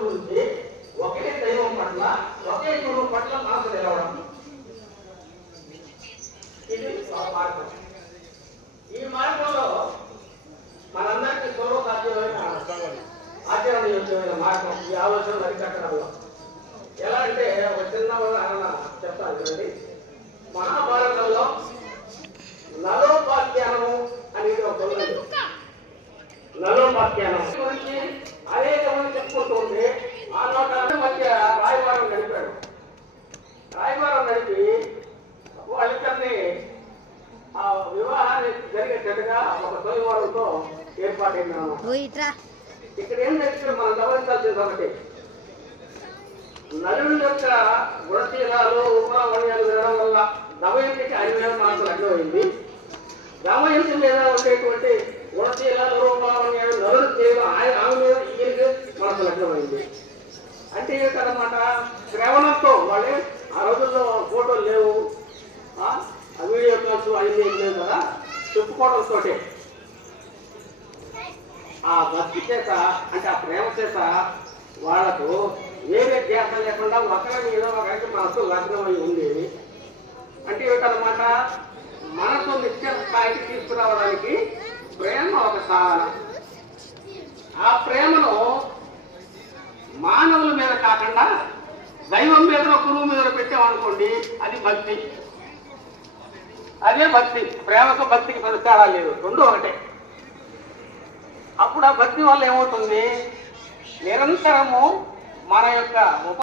రోజుల నుంచి ఒకే దైవం పట్ల ఒకే గురువు పట్ల మనసు నిలవడం, ఇది మార్గం. ఈ మార్గంలో మనందరికీ సులభ సాధ్యమైన ఆచరణయోగ్యమైన మార్గం ఈ ఆలోచనలు అరికట్టడంలో. ఎలా అంటే ఒక చిన్న ఉదాహరణ చెప్తాను చూడండి. మహాభారతంలో నలోపాఖ్యానము అనేది ఒక ఉంది. నలోపాఖ్యానం గురించి అనేక మంది చెప్పుకుంటూ ఉంటే ఆ నోట మధ్య రాయబారం నడిపాడు. రాయబారం నడిపి వాళ్ళిద్దరిని ఆ వివాహాన్ని జరిగేటట్టుగా ఒక తొలివారంతో ఏర్పాటైందన్నమాట. ఇక్కడ ఏం జరిగిందో మనం గమనించాల్సింది ఒకటి, నలుడి యొక్క గుణశీలాలు ఉపమావణ్యాలు వినడం వల్ల దమయంతికి అన్యాయం మనకు లగ్నమైంది. దమయంతి మీద ఉండేటువంటి గుణశీలాలు రూపమావణ్యాలు నలుడు చేయడం ఆమె మీద ఈయనకి మనకు లగ్నమైంది. అంటే ఏంటన్నమాట, శ్రవణంతో వాళ్ళే ఆ రోజుల్లో ఫోటోలు లేవు, వీడియో కాల్స్ అన్నీ లేవు కదా, చెప్పుకోవడంతో ఆ భక్తి చేత అంటే ఆ ప్రేమ చేత వాళ్లకు వేరే ధ్యాస లేకుండా ఒకరి మీద ఒకరికి మనసు లగ్నమై ఉండేది. అంటే ఏమిటన్నమాట, మనసు నిత్య స్థాయికి తీసుకురావడానికి ప్రేమ ఒక సాధనం. ఆ ప్రేమను మానవుల మీద కాకుండా దైవం మీద గురువు మీద పెట్టామనుకోండి, అది భక్తి. అదే భక్తి. ప్రేమకు భక్తికి తేడా లేదు, రెండు ఒకటే. అప్పుడు ఆ భక్తి వల్ల ఏమవుతుంది, నిరంతరము మన యొక్క